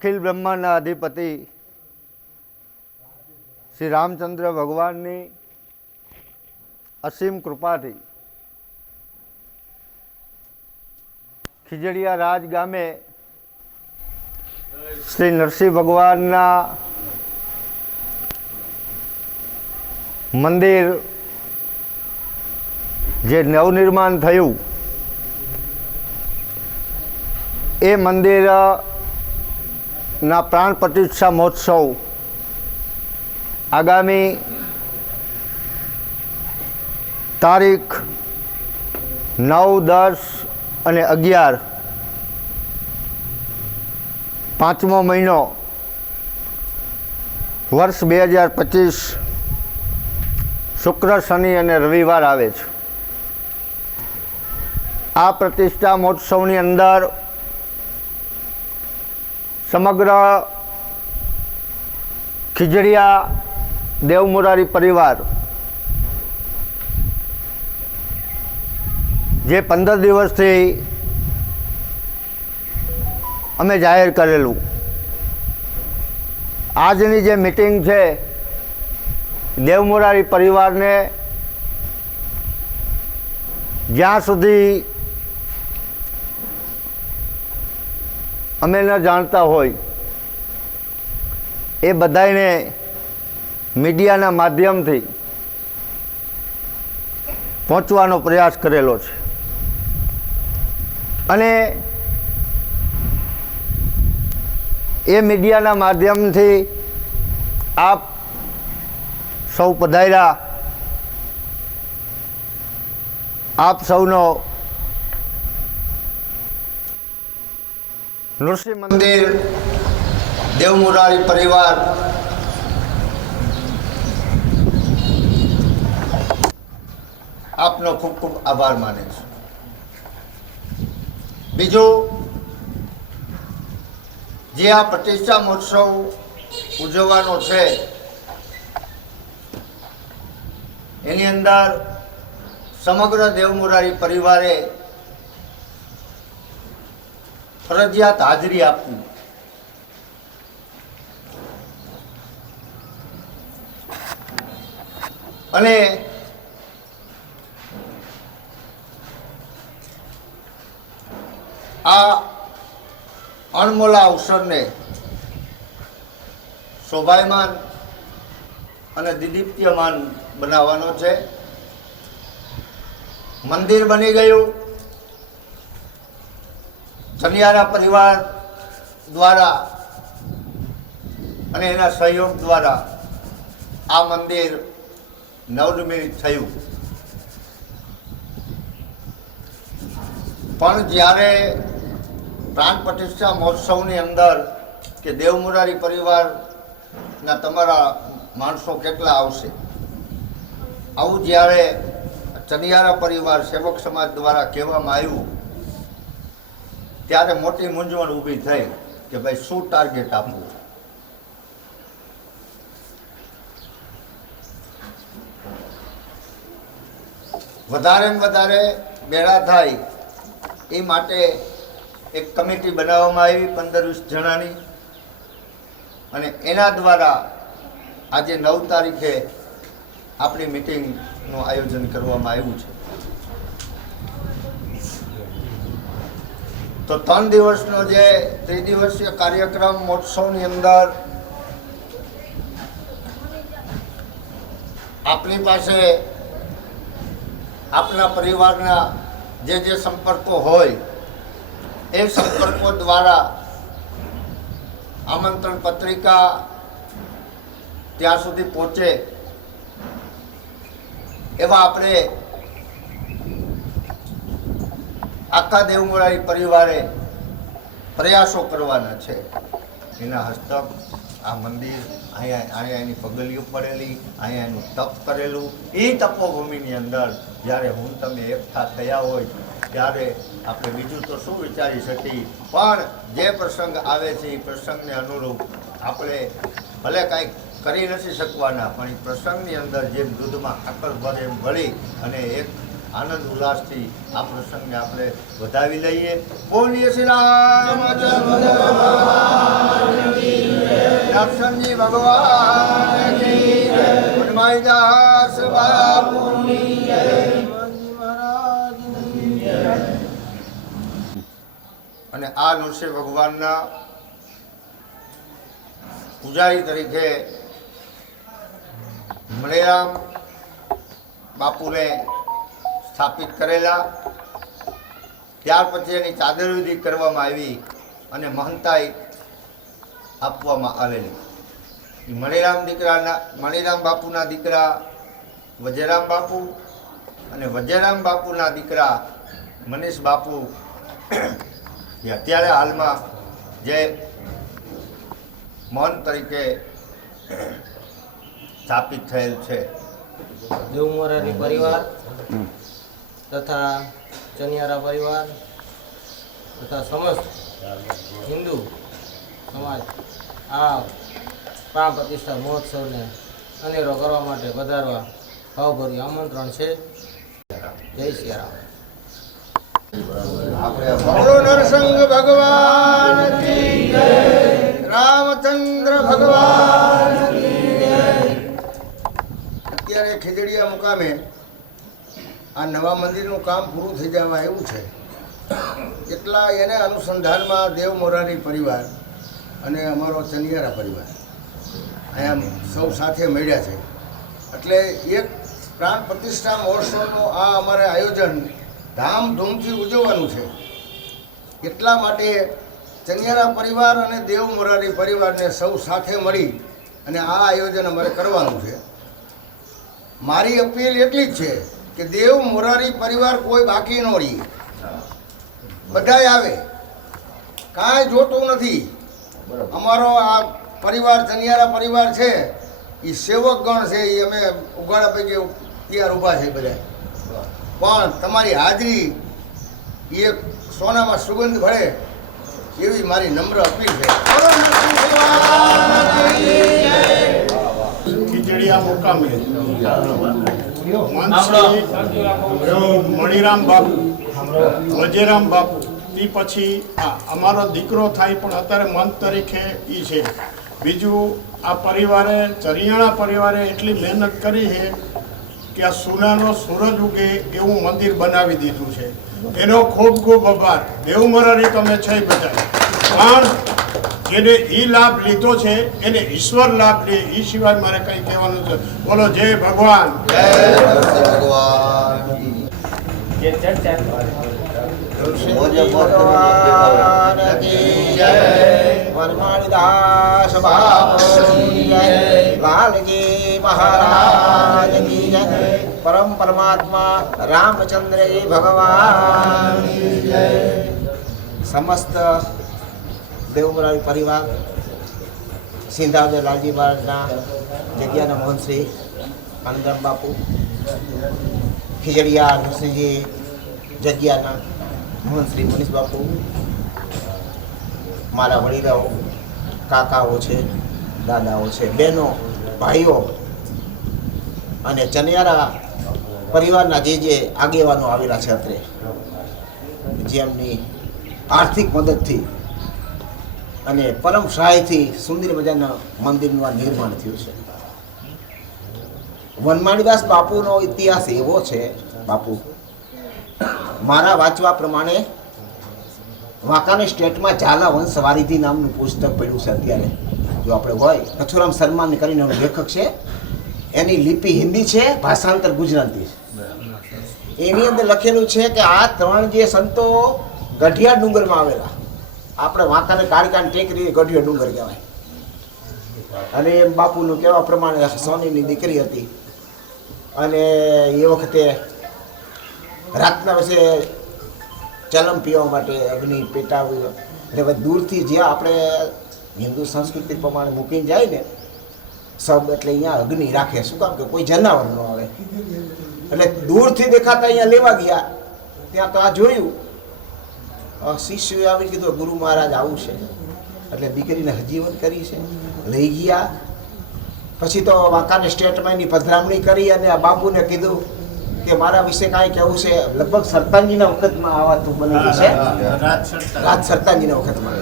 અખિલ બ્રહ્માંડના અધિપતિ શ્રી રામચંદ્ર ભગવાનની અસીમ કૃપાથી ખીજડીયા રાજ ગામે શ્રી નરસિંહ ભગવાનના મંદિર જે નવનિર્માણ થયું એ મંદિરના પ્રાણ પ્રતિષ્ઠા મહોત્સવ આગામી તારીખ 9, 10 અને 11 પાંચમો મહિનો વર્ષ 2025 શુક્ર, શનિ અને રવિવાર આવે છે. આ પ્રતિષ્ઠા મહોત્સવની અંદર સમગ્ર ખીજડીયા દેવમોરારી પરિવાર જે 15 દિવસથી અમે જાહેર કરેલું, આજની જે મિટિંગ છે દેવમોરારી પરિવારને જ્યાં સુધી અમે ન જાણતા હોય એ બધાને મીડિયાના માધ્યમથી પહોંચવાનો પ્રયાસ કરેલો છે અને એ મીડિયાના માધ્યમથી આપ સૌ પધાર્યા, આપ સૌનો નૃસિંહ મંદિર દેવમોરારી પરિવાર આપનો ખૂબ ખૂબ આભાર માને છે. બીજું, જે આ પ્રતિષ્ઠા મહોત્સવ ઉજવવાનો છે એની અંદર સમગ્ર દેવમોરારી પરિવારે ફરજિયાત હાજરી આપવી. અને આ અણમોલા અવસરને શોભાયમાન અને દિદીપ્યમાન બનાવવાનો છે. મંદિર બની ગયું. ચનિયારા પરિવાર દ્વારા અને એના સહયોગ દ્વારા આ મંદિર નવનિર્મિત થયું. પણ જ્યારે પ્રાણ પ્રતિષ્ઠા મહોત્સવની અંદર કે દેવમોરારી પરિવારના તમારા માણસો કેટલા આવશે, આવું જ્યારે ચનિયારા પરિવાર સેવક સમાજ દ્વારા કહેવામાં આવ્યું ત્યારે મોટી મૂંઝવણ ઊભી થઈ કે ભાઈ શું ટાર્ગેટ આપવું. વધારેમાં વધારે ભેળા થાય એ માટે એક કમિટી બનાવવામાં આવી 15-20 જણાની, અને એના દ્વારા આજે 9 તારીખે આપણી મિટિંગનું આયોજન કરવામાં આવ્યું છે. તો 3 દિવસનો જે ત્રિદિવસીય કાર્યક્રમ મહોત્સવની અંદર આપની પાસે આપના પરિવારના જે સંપર્કો હોય એ સંપર્કો દ્વારા આમંત્રણ પત્રિકા ત્યાં સુધી પહોંચે એવા આપણે આખા દેવમોરારી પરિવારે પ્રયાસો કરવાના છે. એના હસ્તક આ મંદિર અહીંયા એની પગલીઓ પડેલી, અહીંયા એનું તપ કરેલું, એ તપોભૂમિની અંદર જ્યારે હું તમે એકઠા થયા હોય ત્યારે આપણે બીજું તો શું વિચારી શકીએ. પણ જે પ્રસંગ આવે છે એ પ્રસંગને અનુરૂપ આપણે ભલે કાંઈક કરી નથી શકવાના, પણ એ પ્રસંગની અંદર જેમ દૂધમાં ખાતર ભરે એમ ભળી અને એક આનંદ ઉલ્લાસથી આ પ્રસંગને આપણે વધાવી લઈએ. બોલીએ શ્રી રામચંદ્ર ભગવાન કી જય. દર્શનજી ભગવાન કી જય. હનુમાનદાસ બાપુની જય. અને આ નૃસિંહ ભગવાનના પૂજારી તરીકે મણિરામ બાપુને સ્થાપિત કરેલા. ત્યાર પછી એની ચાદરવિધિ કરવામાં આવી અને મહંતાઈ આપવામાં આવેલી. મણિરામ બાપુના દીકરા વજેરામ બાપુ અને વજેરામ બાપુના દીકરા મનીષ બાપુ જે અત્યારે હાલમાં જે મહંત તરીકે સ્થાપિત થયેલ છે. દેવમોરારી પરિવાર તથા ચનિયારા પરિવાર તથા સમસ્ત હિન્દુ સમાજ આ પ્રાણ પ્રતિષ્ઠા મહોત્સવને અનેરો કરવા માટે વધારવા ભાવભર્યું આમંત્રણ છે. જય સિયારામ. બોલો નરસિંહ ભગવાન કી જય. રામચંદ્ર ભગવાન કી જય. અત્યારે ખીજડીયા મુકામે આ નવા મંદિરનું કામ પૂરું થઈ જવા આવ્યું છે. એટલા એને અનુસંધાનમાં દેવ મોરારી પરિવાર અને અમારો ચનિયારા પરિવાર અહીંયા સૌ સાથે મળ્યા છે. એટલે એક પ્રાણ પ્રતિષ્ઠા મહોત્સવનું આ અમારે આયોજન ધામધૂમથી ઉજવવાનું છે. એટલા માટે ચનિયારા પરિવાર અને દેવ મોરારી પરિવારને સૌ સાથે મળી અને આ આયોજન અમારે કરવાનું છે. મારી અપીલ એટલી જ છે કે દેવ મોરારી પરિવાર કોઈ બાકી ન રહે, બધાય આવે, કાંઈ જોતું નથી. અમારો આ પરિવાર ચનિયારા પરિવાર છે એ સેવક ગણ છે, એ અમે ઉગાડા પૈકી તૈયાર ઊભા છે બધા. પણ તમારી હાજરી એક સોનામાં સુગંધ ભળે એવી મારી નમ્ર અપીલ છે. ખીજડીયા મુકામે મણિરામ બાપુ, વજેરામ બાપુ, તે પછી અમારો દીકરો થાય પણ અત્યારે મંત તરીકે એ છે. બીજું આ પરિવારે ચરિયાણા પરિવારે એટલી મહેનત કરી છે કે આ સોનાનો સૂરજ ઉગે એવું મંદિર બનાવી દીધું છે. એનો ખૂબ ખૂબ આભાર. દેવ મોરારી તમે છે બધા, પણ જેને એ લાભ લીધો છે એને ઈશ્વર લાભ લે, એ સિવાય મારે કંઈ કહેવાનું છે. બોલો જય ભગવાન. વનમાળીદાસ બાપુની જય. લાલજી મહારાજ કી જય. પરમ પરમાત્મા રામચંદ્ર ભગવાન કી જય. સમસ્ત દેવમોરારી પરિવાર સિંધાવદર લાલજી મહારાજના જગ્યાના મોહનશ્રી આનંદરામ બાપુ, ખીજડીયા નરસિંહજી જગ્યાના મોહનશ્રી મનીષ બાપુ, મારા વડીલાઓ, કાકાઓ છે, દાદાઓ છે, બહેનો, ભાઈઓ અને ચનિયારા પરિવારના જે આગેવાનો આવેલા છે અત્રે, જેમની આર્થિક મદદથી અને પરમ સહાયથી સુંદર મજાના મંદિરનું આ નિર્માણ થયું છે. વનમાળીદાસ બાપુનો ઇતિહાસ એવો છે. બાપુ મારા વાંચવા પ્રમાણે વાંકાનેર સ્ટેટમાં ઝાલા વંશવારિધિ નામનું પુસ્તક પડ્યું છે અત્યારે, જો આપણે હોય. કથુરામ શર્મા કરીને લેખક છે, એની લિપિ હિન્દી છે, ભાષાંતર ગુજરાતી છે. એની અંદર લખેલું છે કે આ ત્રણ જે સંતો ગઢિયા ડુંગરમાં આવેલા, આપણે વાંકાને કાળકાની ટેકરી ગઢિયો ડુંગર કહેવાય. અને એમ બાપુનું કહેવા પ્રમાણે સોનીની દીકરી હતી અને એ વખતે રાતના વચ્ચે ચલમ પીવા માટે અગ્નિ પેટાવ્યો. એટલે દૂરથી જ્યાં આપણે હિન્દુ સંસ્કૃતિ પ્રમાણે મૂકીને જાય ને સબ, એટલે અહીંયા અગ્નિ રાખે. શું કામ કે કોઈ જનાવર ન આવે. એટલે દૂરથી દેખાતા અહીંયા લેવા ગયા. ત્યાં તો આ જોયું, શિષ્યોએ આવીને કીધું ગુરુ મહારાજ આવું છે. એટલે દીકરીને હજીવન કરી છે, લઈ ગયા. પછી તો વાંકાનેર સ્ટેટમાં એની પધરામણી કરી અને આ બાપુને કીધું કે મારા વિશે કાંઈ કહેવું છે? લગભગ સરતાનજીના વખતમાં આ વાત બનેલી છે, રાજ સરતાનજીના વખતમાં.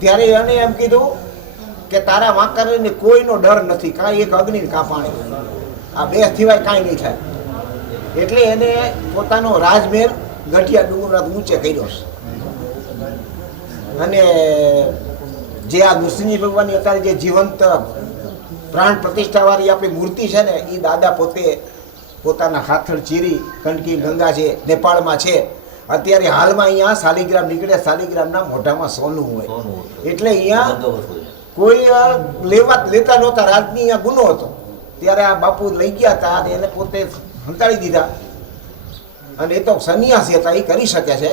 ત્યારે એને એમ કીધું કે તારા વાંકાને કોઈનો ડર નથી, કાંઈ એક અગ્નિ કાં પાણી, આ બે સિવાય કાંઈ નહીં થાય. એટલે એને પોતાનો રાજમહેલ ગઠિયા ડુંગરનાથ ઊંચે કર્યો છે. અને જે આ નૃસિંહજી ભગવાનની અત્યારે જે જીવંત પ્રાણ પ્રતિષ્ઠાવાળી આપણી મૂર્તિ છે ને, એ દાદા પોતે પોતાના હાથળ ચીરી કણકી ગંગા છે નેપાળમાં છે. અત્યારે હાલમાં અહીંયા શાલિગ્રામ નીકળે, શાલિગ્રામના મોઢામાં સોનું હોય, એટલે અહીંયા કોઈ લેતા નહોતા. રાજની અહીંયા ગુનો હતો, ત્યારે આ બાપુ લઈ ગયા હતા અને એને પોતે હંતાડી દીધા. અને એ તો સંન્યાસી હતા, એ કરી શકે છે.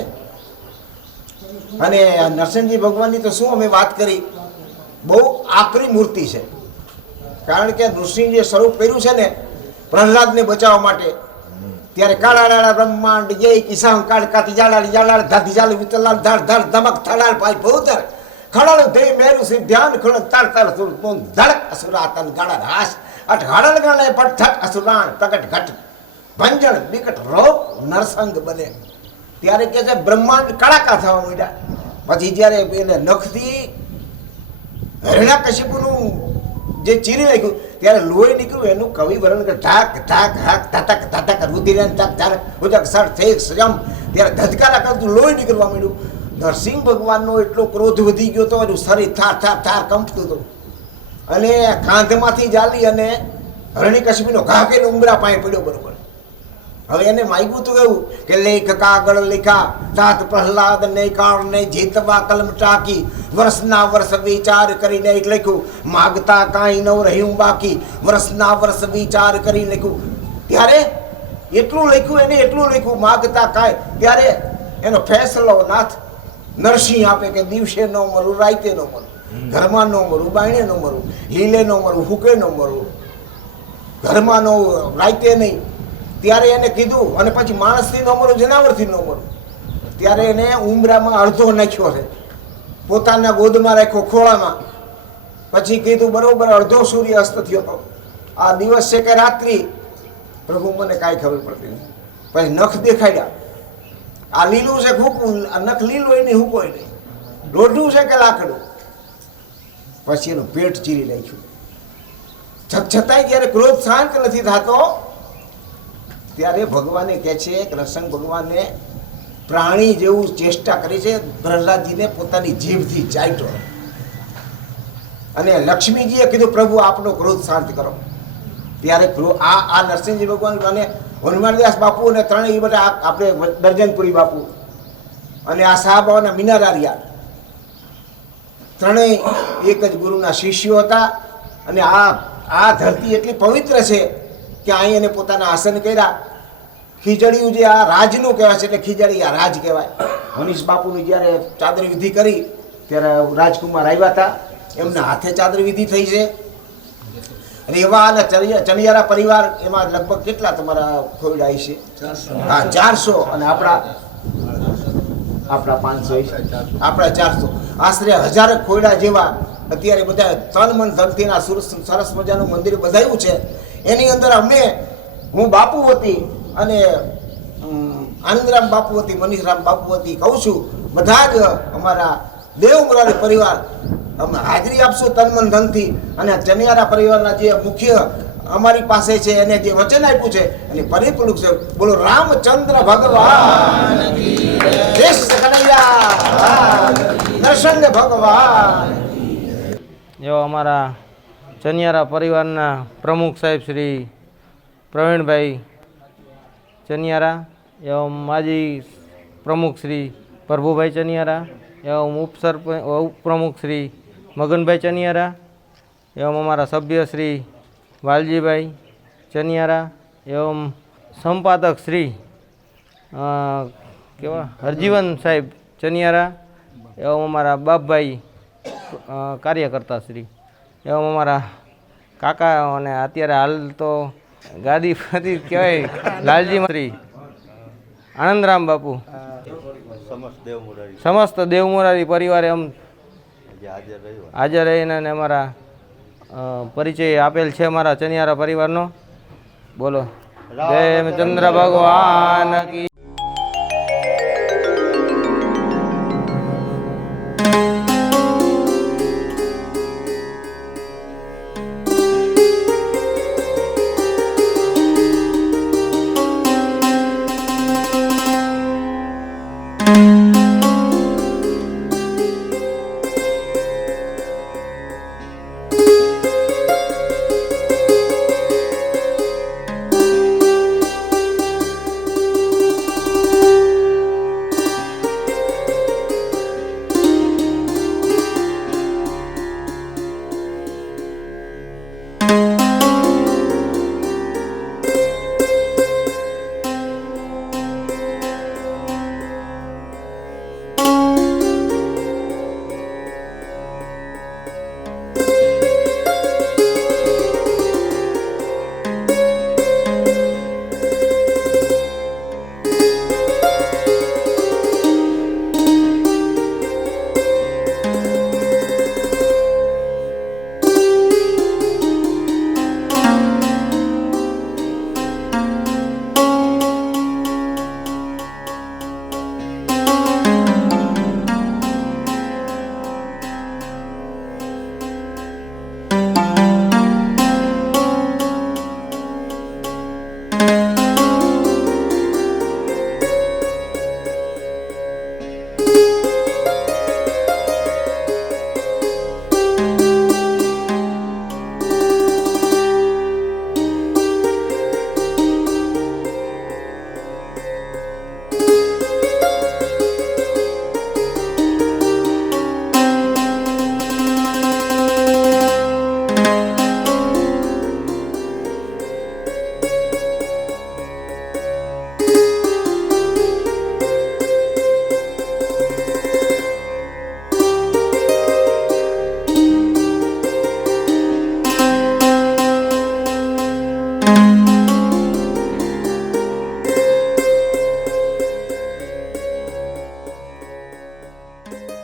અને નરસિંહજી ભગવાનની તો શું અમે વાત કરી, બહુ આકરી મૂર્તિ છે. કારણ કે નૃસિંહજીએ સ્વરૂપ કર્યું છે ને પ્રહલાદને બચાવવા માટે, ત્યારે કાળા બ્રહ્માંડ જય કિસાન કાળ કાતી જાલાળ જાલાળ ધાધી જાલ વિતલાલ ધાર ધાર ધમક થલાલ ભાઈ ભૌતર ખળળ દે મેરુ સિ ધ્યાન ખળ તાર તાર સુર તો ધડક અસુરાતન ગાળા રાસ અટ હળલ ગણે પઠઠ અસુરાણ પ્રગટ ઘટ ભંજણ વિકટ રોગ નરસંગ બને. ત્યારે કે છે બ્રહ્માંડ કડાકા થવા માંડ્યા. પછી જ્યારે એને નખથી હિરણ્યકશિપુનું જે ચીરી નાખ્યું ત્યારે લોહી નીકળ્યું. એનું કવિ વર્ણન કરે ધાક ધાક હાક ધતક ધતક રુધિરન તક ધર ઉદક સર થેક સજમ. ત્યારે ધધકારા કરતું લોહી નીકળવા માંડ્યું. નરસિંહ ભગવાનનો એટલો ક્રોધ વધી ગયો હતો, એનું શરીર થાર થાર થાર કંપતું હતું. અને કાંધમાંથી જાલી અને હિરણ્યકશિપુનો ઘા કરીને ઉંબરા પાસે પડ્યો બરોબર. હવે એને માગ્યું હતું એવું કે લેખ કાગળ લેખા તાત પ્રહલાદ ને કાળ ને જીતવા કલમ ટાકી વર્ષના વર્ષ વિચાર કરીને લખ્યું માગતા કાંઈ ન રહ્યું બાકી વર્ષના વર્ષ વિચાર કરી લખ્યું. ત્યારે એટલું લખ્યું એને, એટલું લખ્યું માગતા કાંઈ. ત્યારે એનો ફેસલો નાથ નરસિંહ આપે કે દિવસે ન મરું, રાતે ન મરું, ઘરમાં ન મરું, બાયણે ન મરું, લીલે ન મરું, હુકે ન મરું, ઘરમાં ન રાતે નહીં. ત્યારે એને કીધું, અને પછી માણસથી ન મરું, જનાવરથી ન મરું. ત્યારે એને ઉમરામાં અડધો નાખ્યો છે, પોતાના ગોદમાં રાખ્યો ખોળામાં. પછી કીધું બરોબર અડધો સૂર્ય અસ્ત થયો હતો, આ દિવસ છે કે રાત્રિ પ્રભુ મને કાંઈ ખબર પડતી નહીં. પછી નખ દેખાડ્યા, આ લીલું છે હૂકું, આ નખ લીલું હોય નહીં, હૂકો નહીં, દોઢું છે કે લાકડું. પછી એનું પેટ ચીરી નાખ્યું. છતાંય જ્યારે ક્રોધ શાંત નથી થતો, ત્યારે ભગવાને કહે છે કે નરસિંહ ભગવાને પ્રાણી જેવું ચેષ્ટા કરી છે. પ્રહલાદજીને પોતાની જીભથી ચાટ્યો. અને લક્ષ્મીજીએ કીધું પ્રભુ આપનો ક્રોધ શાંત કરો. ત્યારે આ નરસિંહજી ભગવાન અને હનુમાનદાસ બાપુ અને ત્રણેય બધા આપણે દર્જનપુરી બાપુ અને આ સાહેબાઓના મિનારારિયા ત્રણેય એક જ ગુરુના શિષ્યો હતા. અને આ ધરતી એટલી પવિત્ર છે કે અહીં એને પોતાના આસન કર્યા. ખીજડીયું જે આ રાજનું કહેવાય છે, એટલે ખીજડી આ રાજ કહેવાય. મનીષ બાપુની જ્યારે ચાદર વિધિ કરી ત્યારે રાજકુમાર આવ્યા હતા, એમના હાથે ચાદર વિધિ થઈ છે. રેવા અને ચણિયારા પરિવાર એમાં લગભગ કેટલા તમારા ખોરડા છે? હા 400. અને આપણા 500 છે, આપણા 400. આશરે 1000 ખોરડા જેવા અત્યારે બધા તન મન ધનથીના સરસ મજાનું મંદિર બંધાયું છે. એની અંદર હું બાપુ હતી અને આનંદરામ બાપુ હતી, મનીષરામ બાપુ હતી, કહું છું બધા જ અમારા દેવ મુરારી પરિવાર અમે હાજરી આપશું તન મન ધનથી. અને ચનિયારા પરિવારના જે મુખ્ય અમારી પાસે છે એને જે વચન આપ્યું છે અને પરિપૂર્ણ છે. બોલો રામચંદ્ર ભગવાન નરસિંહ ભગવાન. એવા અમારા ચનિયારા પરિવારના પ્રમુખ સાહેબ શ્રી પ્રવીણભાઈ ચનિયારા, એવા માજી પ્રમુખ શ્રી પ્રભુભાઈ ચનિયારા, એવા ઉપપ્રમુખ શ્રી મગનભાઈ ચનિયારા, એવા અમારા સભ્ય શ્રી વાલજીભાઈ ચનિયારા, એવા સંપાદક શ્રી કેવા હરજીવન સાહેબ ચનિયારા, એવા અમારા બાપભાઈ કાર્યકર્તા શ્રી, એવા અમારા કાકા અને અત્યારે હાલ તો ગાદીપતિ કહેવાય લાલજી શ્રી આનંદરામ બાપુ, સમસ્ત દેવમોરારી પરિવારે હાજર રહીને અમારા પરિચય આપેલ છે અમારા ચનિયારા પરિવારનો. બોલો જય ચંદ્ર ભગવાન કી